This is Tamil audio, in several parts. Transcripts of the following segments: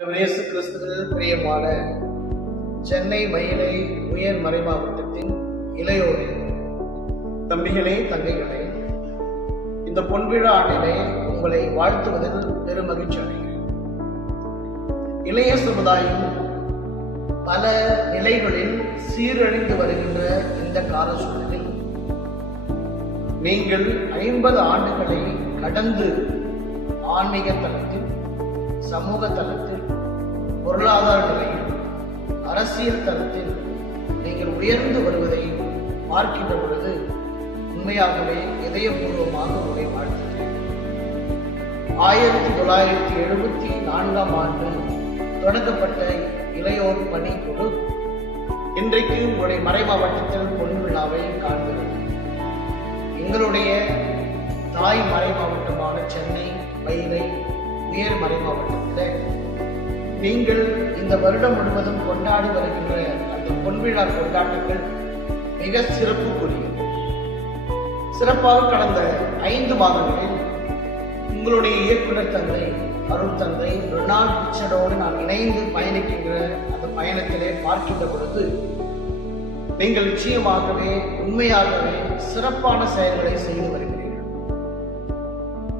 இயேசு கிறிஸ்துவில் பிரியமான சென்னை மயிலை உயர் மறை மாவட்டத்தின் இளையோரே தம்பிகளே தங்கைகளே இந்த பொன்விழா ஆண்டிலே உங்களை வாழ்த்துவதில் பெரும் மகிழ்ச்சி அடைகிறேன். இளைய சமுதாயம் பல நிலைகளில் சீரழிந்து வருகின்ற இந்த கால சூழலில் நீங்கள் ஐம்பது ஆண்டுகளை கடந்து ஆன்மீக தளத்தில் சமூக தளத்தில் பொருளாதார நிலையில் அரசியல் தளத்தில் நீங்கள் உயர்ந்து வருவதை பார்க்கின்ற பொழுது உண்மையாகவே இதயபூர்வமாக உங்களை வாழ்த்துகிறேன். ஆயிரத்தி தொள்ளாயிரத்தி எழுபத்தி நான்காம் ஆண்டு தொடங்கப்பட்ட இளையோர் பணிக்குழு இன்றைக்கு உங்களுடைய மறை மாவட்டத்தில் பொன் விழாவை காண்கிறது எங்களுடைய தாய் மறை மாவட்டமான சென்னை மயிலை உயர் மறை மாவட்டத்தில் நீங்கள் இந்த வருடம் முழுவதும் கொண்டாடி வருகின்ற அந்த பொன்விழா கொண்டாட்டங்கள் மிக சிறப்புக்குரியது. சிறப்பாக கடந்த ஐந்து மாதங்களில் உங்களுடைய இயக்குனர் தந்தை அருள் தந்தை ரொனால்ட் ரிச்சர்டோடு நான் இணைந்து பயணிக்கின்ற அந்த பயணத்திலே பார்க்கின்ற பொழுது நீங்கள் நிச்சயமாகவே உண்மையாகவே சிறப்பான செயல்களை செய்து வருகிறீர்கள்.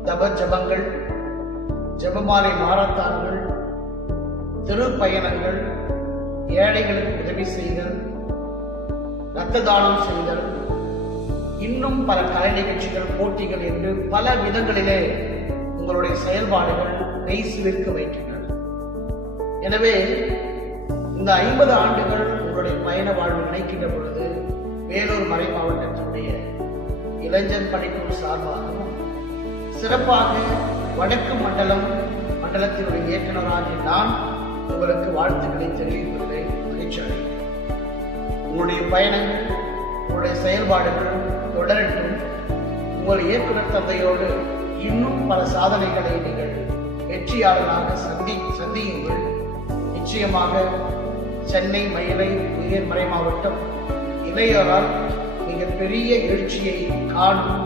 தப ஜபங்கள் ஜபமாலை மாரத்தான்கள் திருப்பயணங்கள் ஏழைகளுக்கு உதவி செய்தல் இரத்த தானம் செய்தல் இன்னும் பல கலை நிகழ்ச்சிகள் போட்டிகள் என்று பல விதங்களிலே உங்களுடைய செயல்பாடுகள் நெய்சுவிற்க வைக்கின்றன. எனவே இந்த ஐம்பது ஆண்டுகள் உங்களுடைய பயண வாழ்வு நினைக்கின்ற பொழுது வேலூர் மறை மாவட்டத்தினுடைய இளைஞர் பணிக்குழு சார்பாகவும் சிறப்பாக வடக்கு மண்டலம் மண்டலத்தினுடைய இயக்குநராகிய நான் உங்களுக்கு வாழ்த்துக்களை தெரிவிப்பதை மகிழ்ச்சி உங்களுடைய பயணங்கள் உங்களுடைய செயல்பாடுகள் தொடரட்டும். உங்கள் இயக்குனர் தந்தையோடு இன்னும் பல சாதனைகளை நீங்கள் வெற்றியாளராக சந்தி சந்தியுங்கள். நிச்சயமாக சென்னை மயிலை உயர் மறை மாவட்டம் இளையோரால் மிக பெரிய எழுச்சியை காணும்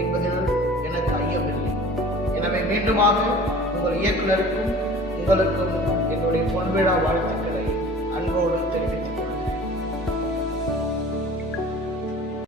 என்பதில் எனக்கு ஐயமில்லை. எனவே மீண்டுமாக உங்கள் இயக்குநருக்கும் உங்களுக்கும் என்னுடைய பொன்விழா வாழ்த்துக்களை அன்போடு தெரிவித்துக்